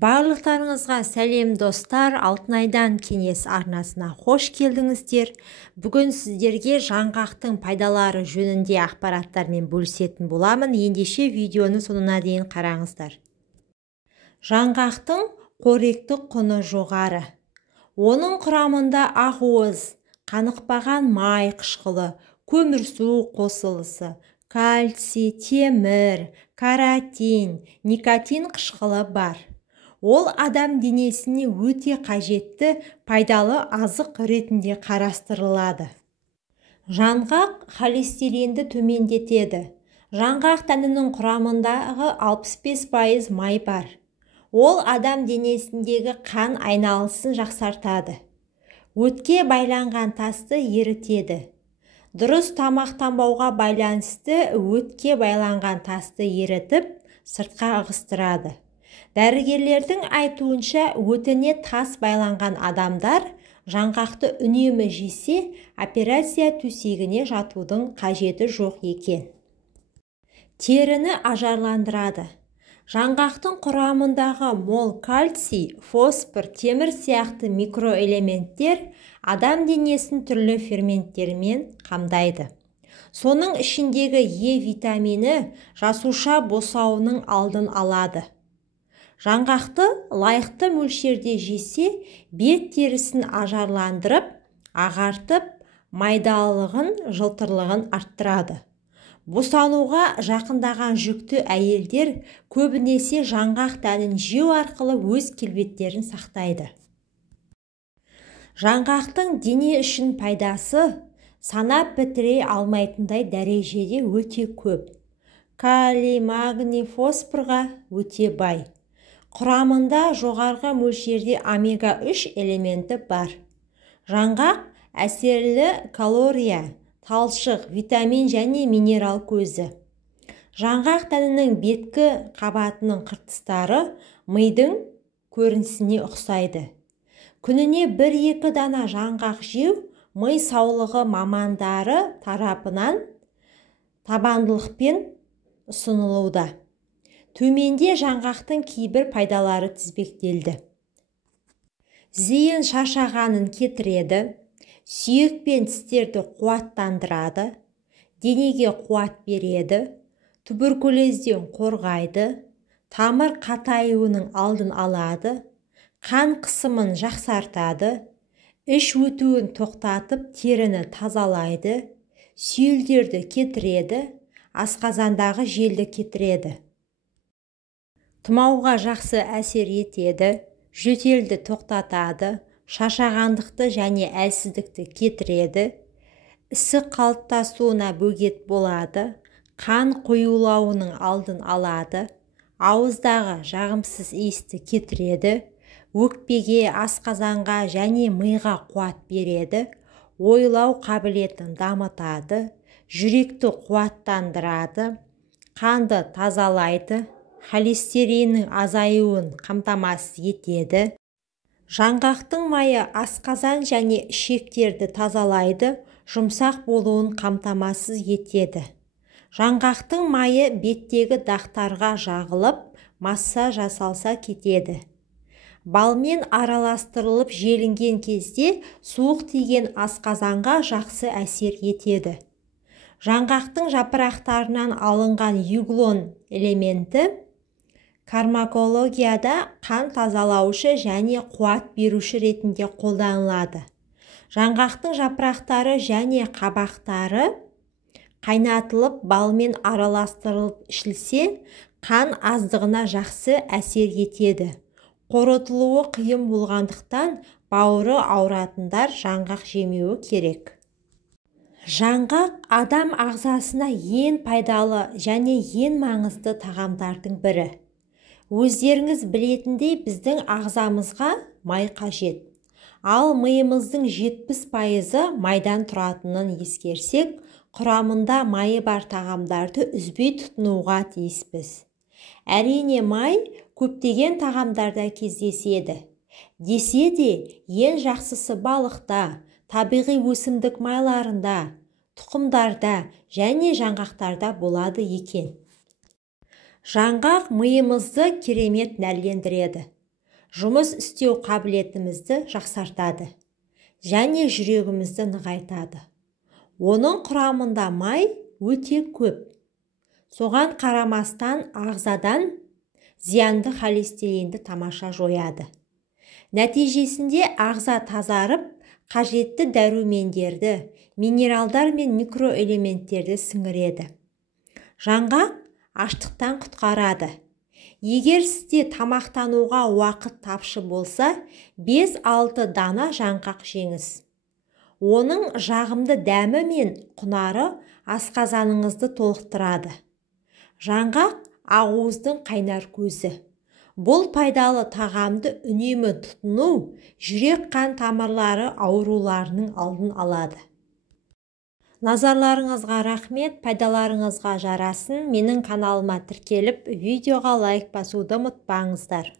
Барлықтарыңызға сәлем достар, Алтынайдан кеңес арнасына қош келдіңіздер. Бүгін сіздерге жаңғақтың пайдалары жөнінде ақпараттармен бөлісетін боламын. Ендеше видеоны соңына дейін қараңыздар. Жаңғақтың қоректік құны жоғары. Оның құрамында ақуыз, қанықпаған май қышқылы, көмірсу қосылысы, кальций, темір, каротин, никотин қышқылы бар. Ол адам денесіне өте қажетті пайдалы азық ретінде қарастырылады. Жаңғақ холестеринді төмендетеді. Жаңғақ дәнінің құрамындағы 65% май бар. Ол адам денесіндегі қан айналысын жақсартады. Өтке байланған тасты ерітеді. Дұрыс тамақтанбауға байланысты өтке байланған тасты ерітіп, сыртқа ығыстырады. Дәрігерлердің айтуынша өтіне тас байланған адамдар жаңғақты үнемі жесе, операция төсегіне жатудың қажеті жоқ екен. Теріні ажарландырады. Жаңғақтың құрамындағы мол кальций, фосфор, темір сияқты микроэлементтер адам денесін түрлі ферменттермен қамдайды. Соның ішіндегі Е витамині жасуша босауының алдын алады. Жаңғақты лайықты мөлшерде жесе, бет терісін ажарландырып, ағартып, майдалығын, жылтырлығын арттырады. Босануға жақындаған жүкті әйелдер көбінесе жаңғақ дәнін жеу арқылы өз келбеттерін сақтайды. Жаңғақтың дене үшін пайдасы санап бітіре алмайтындай дәрежеде өте көп. Калий, магний, фосфорға өте бай. Құрамында жоғарғы мөлшерде омега-3 элементі бар. Жаңғақ әсерлі калория, талшық, витамин және минерал көзі. Жаңғақ дәнінің беткі қабатының қыртыстары мидың көрінісіне ұқсайды. Күніне 1-2 дана жаңғақ жеу ми саулығы мамандары тарапынан табандылықпен ұсынылуда. Төменде жаңғақтың кейбір пайдалары тізбектелді. Зейін шаршағанын кетіреді, сүйек пен тістерді қуаттандырады, денеге қуат береді, туберкулезден қорғайды, тамыр қатаюының алдын алады, қан қысымын жақсартады, іш өтуін тоқтатып теріні тазалайды, сүйелдерді кетіреді, асқазандағы желді кетіреді. Тұмауға жақсы әсер етеді, жөтелді тоқтатады, шаршағандықты және әлсіздікті кетіреді, ісік қалыптасуына бөгет болады, қан қоюлауының алдын алады, ауыздағы жағымсыз иісті кетіреді, өкпеге, асқазанға және миға қуат береді, ойлау қабілетін дамытады, жүректі қуаттандырады, қанды тазалайды, холестериннің азаюын қамтамасыз етеді. Жаңғақтың майы асқазан және ішектерді тазалайды, жұмсақ болуын қамтамасыз етеді. Жаңғақтың майы беттегі дақтарға жағылып, масса жасалса кетеді. Балмен араластырылып желінген кезде суық тиген асқазанға жақсы әсер етеді. Жаңғақтың жапырақтарынан алынған юглон элементі фармакологияда қан тазалаушы және қуат беруші ретінде қолданылады. Жаңғақтың жапырақтары және қабақтары қайнатылып балмен араластырылып ішілсе, қан аздығына жақсы әсер етеді. Қорытылуы қиын болғандықтан бауыры ауыратындар жаңғақ жемеуі керек. Жаңғақ адам ағзасына ең пайдалы және ең маңызды тағамдардың бірі. Өздеріңіз білетіндей біздің ағзамызға май қажет. Ал миымыздың 70% майдан тұратынын ескерсек, құрамында майы бар тағамдарды үзбей тұтынуға тиіспіз. Әрине май көптеген тағамдарда кездеседі. Десе де, ең жақсысы балықта, табиғи өсімдік майларында, тұқымдарда және жаңғақтарда болады екен. Жаңғақ миымызды керемет нәрлендіреді. Жұмыс істеу қабілетімізді жақсартады және жүрегімізді нығайтады. Оның құрамында май өте көп. Соған қарамастан ағзадан зиянды холестеринді тамаша жояды. Нәтижесінде ағза тазарып, қажетті дәрумендерді, минералдар мен микроэлементтерді сіңіреді. Жаңғақ аштықтан құтқарады. Егер сізде тамақтануға уақыт тапшы болса, 5-6 дана жаңғақ жеңіз. Оның жағымды дәмі мен құнары асқазаныңызды толықтырады. Жаңғақ ақуыздың қайнар көзі. Бұл пайдалы тағамды үнемі тұтыну жүрек-қан тамырлары ауруларының алдын алады. Назарларыңызға рахмет, пайдаларыңызға жарасын. Менің каналыма тіркеліп, видеоға лайк басуды ұмытпаңыздар.